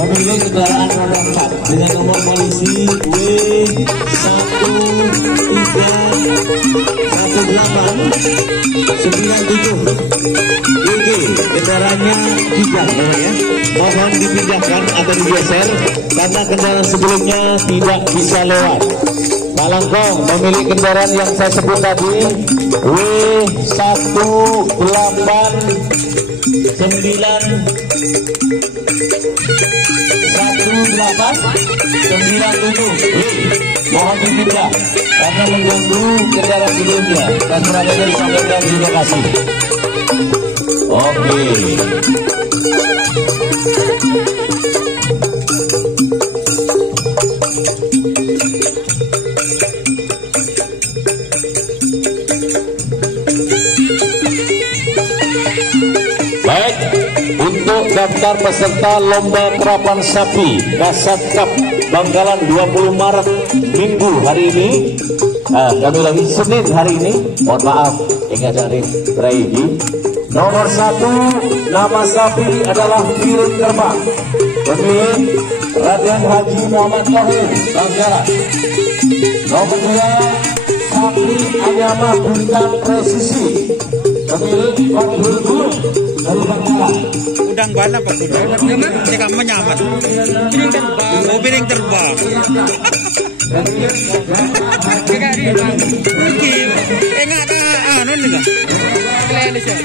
Pemilik kendaraan roda 4 dengan nomor polisi W131897 GG, kendaraannya tidak ya. Mohon dipindahkan atau digeser karena kendaraan sebelumnya tidak bisa lewat. Malangkong, pemilik kendaraan yang saya sebut tadi W11897 mohon dipindah karena mengganggu kendaraan sebelumnya dan selanjutnya disampaikan terima kasih. Oke. Baik, untuk daftar peserta lomba kerapan sapi Kasat Cup Bangkalan 20 Maret Minggu hari ini, kami lagi Senin hari ini, mohon maaf ingat dari Reidi. Nomor 1 nama sapi adalah piring terbang, pemilik Raden Haji Muhammad Tohir Bangkalan. Nomor 2 sapi Anyama Bintang Presisi, pemilik Fadhil Gulung dari Bangkalan. Udang bana Pak Udang. Cek menyaman. Piring terbang. Oh, piring terbang. Iki enggak anu nih. Klenis ya.